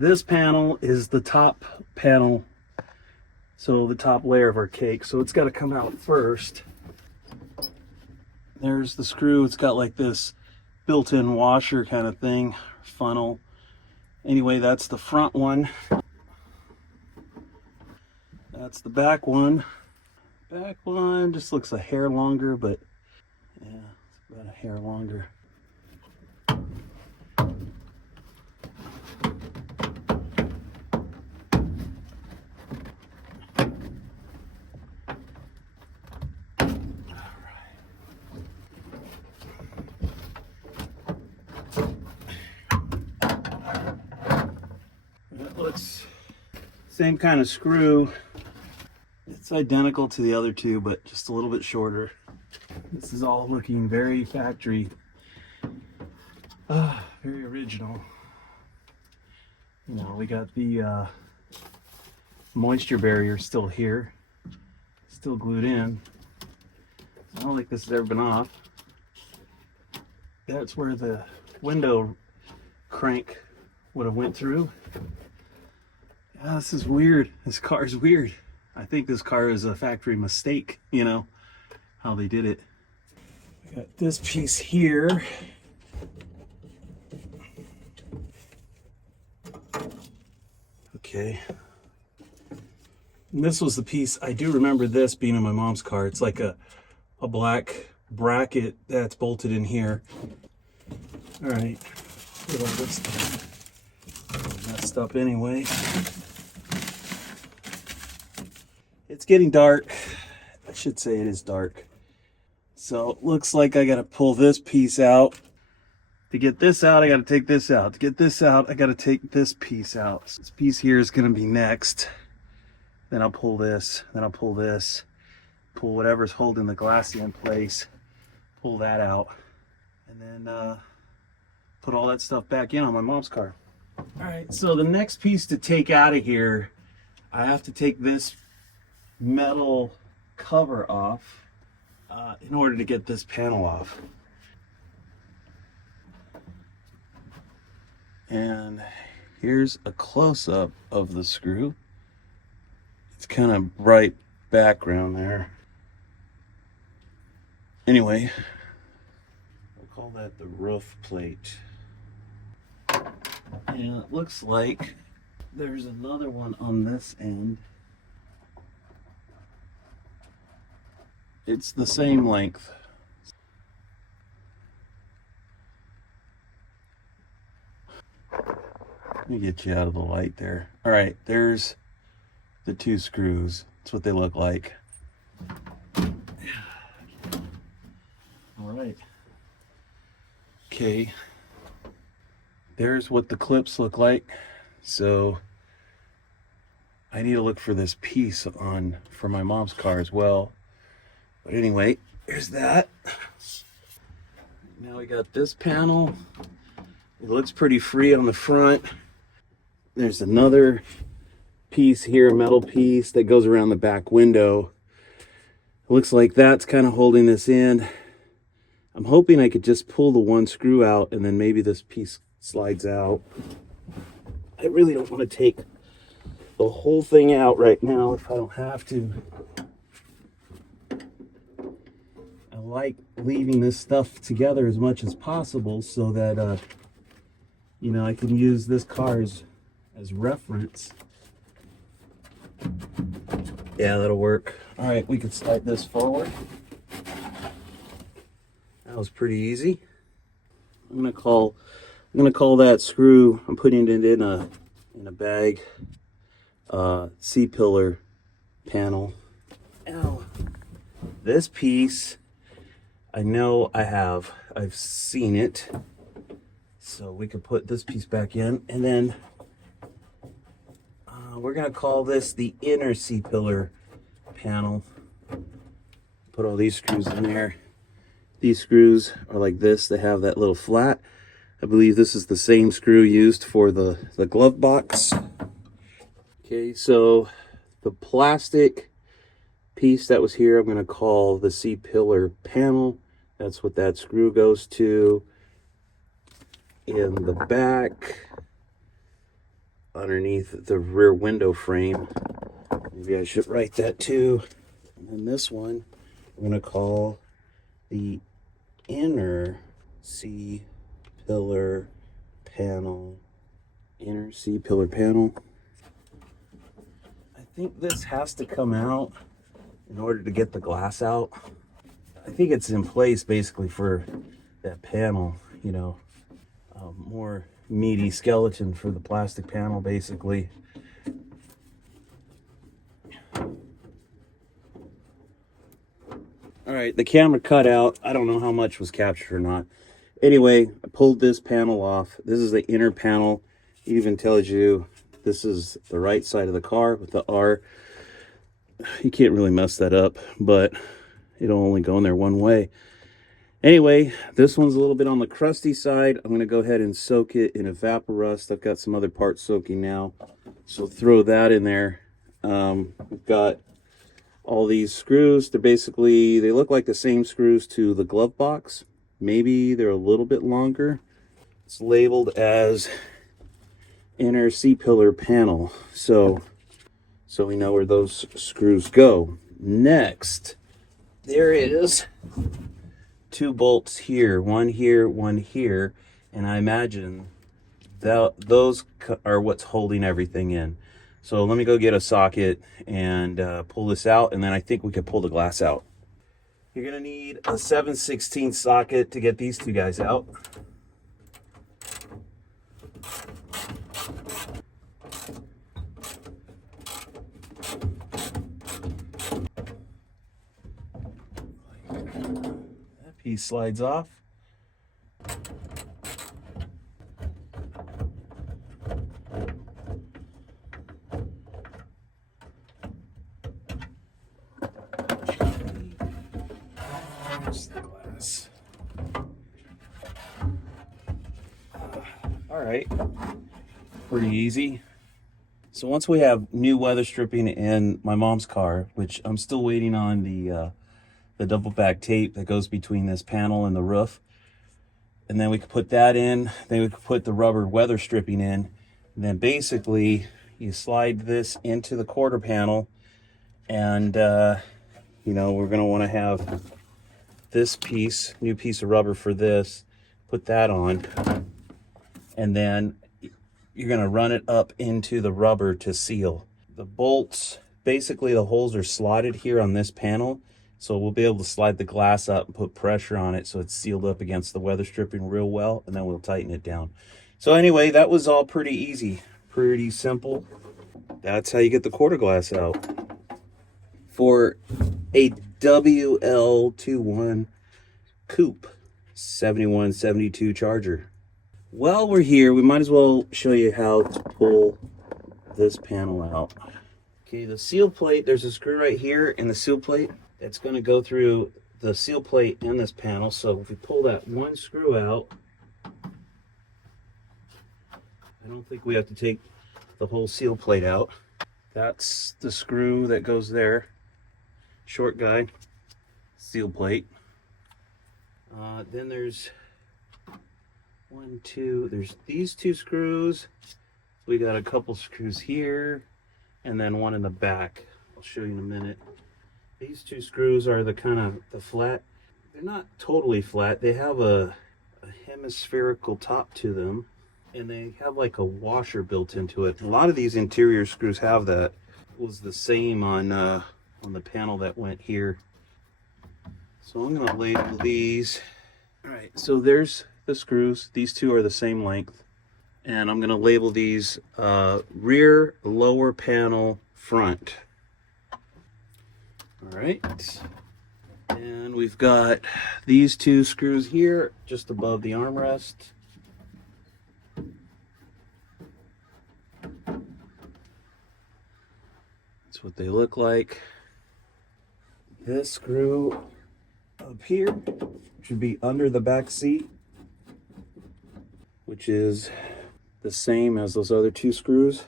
This panel is the top panel, so the top layer of our cake. So it's got to come out first. There's the screw. It's got like this built-in washer kind of thing, funnel. Anyway, that's the front one. That's the back one. Back one just looks a hair longer, but yeah, it's about a hair longer. That looks same kind of screw. It's identical to the other two, but just a little bit shorter. This is all looking very factory, very original. You know, we got the moisture barrier still here, still glued in. I don't think this has ever been off. That's where the window crank would have went through. Yeah, this is weird. This car is weird. I think this car is a factory mistake, you know, how they did it. I got this piece here. Okay. And this was the piece, I do remember this being in my mom's car. It's like a black bracket that's bolted in here. All right. Look at all this stuff. Messed up anyway. It's getting dark. I should say it is dark. So it looks like I got to pull this piece out. To get this out, I got to take this out. To get this out, I got to take this piece out. So this piece here is going to be next. Then I'll pull this. Then I'll pull this. Pull whatever's holding the glassy in place. Pull that out. And then put all that stuff back in on my mom's car. All right, so the next piece to take out of here, I have to take this metal cover off in order to get this panel off. And here's a close-up of the screw. It's kind of bright background there. Anyway, we'll call that the roof plate. And it looks like there's another one on this end. It's the same length. Let me get you out of the light there. All right, there's the two screws. That's what they look like. All right. Okay. There's what the clips look like. So I need to look for this piece for my mom's car as well. But anyway, here's that. Now we got this panel. It looks pretty free on the front. There's another piece here, a metal piece that goes around the back window. It looks like that's kind of holding this in. I'm hoping I could just pull the one screw out and then maybe this piece slides out. I really don't want to take the whole thing out right now if I don't have to. I like leaving this stuff together as much as possible so that you know, I can use this car as reference. Yeah, that'll work. All right, we can slide this forward. That was pretty easy. I'm gonna call that screw. I'm putting it in a bag. C-pillar panel. Ow. This piece, I know I've seen it. So we could put this piece back in, and then we're gonna call this the inner C-pillar panel. Put all these screws in there. These screws are like this. They have that little flat. I believe this is the same screw used for the glove box. Okay, so the plastic piece that was here, I'm gonna call the C-pillar panel. That's what that screw goes to. In the back, underneath the rear window frame. Maybe I should write that too. And then this one, we're going to call the inner C-pillar panel. Inner C-pillar panel. I think this has to come out in order to get the glass out. I think it's in place basically for that panel, you know, more meaty skeleton for the plastic panel basically. All right, the camera cut out. I don't know how much was captured or not. Anyway, I pulled this panel off. This is the inner panel. It even tells you this is the right side of the car with the R. You can't really mess that up, but it'll only go in there one way. Anyway, this one's a little bit on the crusty side. I'm going to go ahead and soak it in Evaporust. I've got some other parts soaking now, so throw that in there. We've got all these screws. They're basically, they look like the same screws to the glove box. Maybe they're a little bit longer. It's labeled as inner C-pillar panel, so we know where those screws go. Next, there is 2 bolts here, one here, one here, and I imagine that those are what's holding everything in. So let me go get a socket and pull this out, and then I think we could pull the glass out. You're gonna need a 7/16 socket to get these 2 guys out. That piece slides off. The glass. All right, pretty easy. So once we have new weather stripping in my mom's car, which I'm still waiting on the double back tape that goes between this panel and the roof, and then we could put that in, then we could put the rubber weather stripping in, and then basically you slide this into the quarter panel, and you know, we're going to want to have this piece, new piece of rubber for this, put that on, and then you're going to run it up into the rubber to seal. The bolts, basically the holes are slotted here on this panel, so we'll be able to slide the glass up and put pressure on it so it's sealed up against the weather stripping real well, and then we'll tighten it down. So anyway, that was all pretty easy, pretty simple. That's how you get the quarter glass out. For a WL21 coupe 7172 Charger. While we're here, we might as well show you how to pull this panel out. Okay, the seal plate, there's a screw right here in the seal plate. It's going to go through the seal plate in this panel. So if we pull that one screw out, I don't think we have to take the whole seal plate out. That's the screw that goes there. Short guy, seal plate. Then there's there's these 2 screws. We got a couple screws here, and then one in the back. I'll show you in a minute. These 2 screws are the kind of the flat. They're not totally flat. They have a hemispherical top to them, and they have like a washer built into it. A lot of these interior screws have that. It was the same on the panel that went here. So I'm going to label these. All right, so there's the screws. These 2 are the same length, and I'm going to label these rear lower panel front. All right, and we've got these 2 screws here just above the armrest. That's what they look like. This screw up here should be under the back seat, which is the same as those other 2 screws.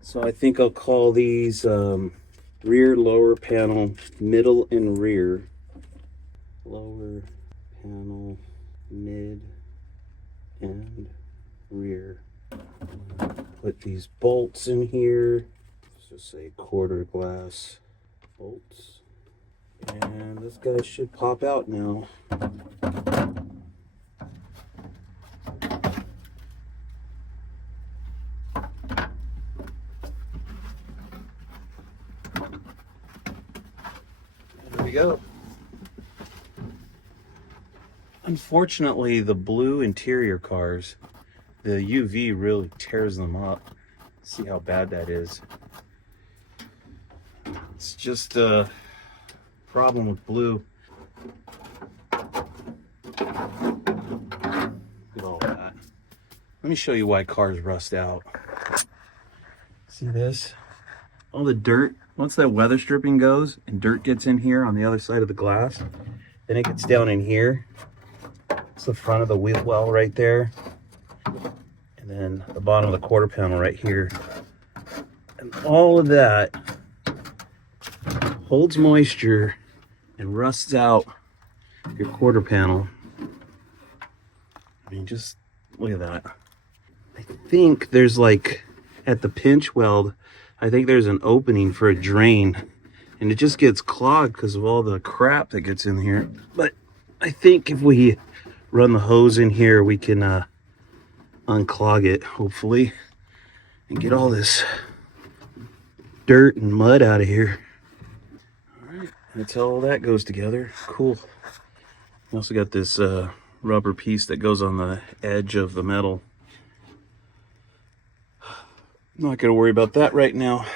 So I think I'll call these rear lower panel, middle and rear. Lower panel, mid and rear. Put put these bolts in here. Let's just say quarter glass bolts. And this guy should pop out now. There we go. Unfortunately, the blue interior cars, the UV really tears them up. See how bad that is. It's just a problem with blue. Look at all that. Let me show you why cars rust out. See this? All the dirt, once that weather stripping goes and dirt gets in here on the other side of the glass, then it gets down in here. It's the front of the wheel well right there. And then the bottom of the quarter panel right here. And all of that holds moisture and rusts out your quarter panel. I mean, just look at that. I think there's like, at the pinch weld, I think there's an opening for a drain. And it just gets clogged because of all the crap that gets in here. But I think if we run the hose in here, we can unclog it, hopefully, and get all this dirt and mud out of here. All right, that's how all that goes together. Cool. We also got this rubber piece that goes on the edge of the metal. I'm not going to worry about that right now.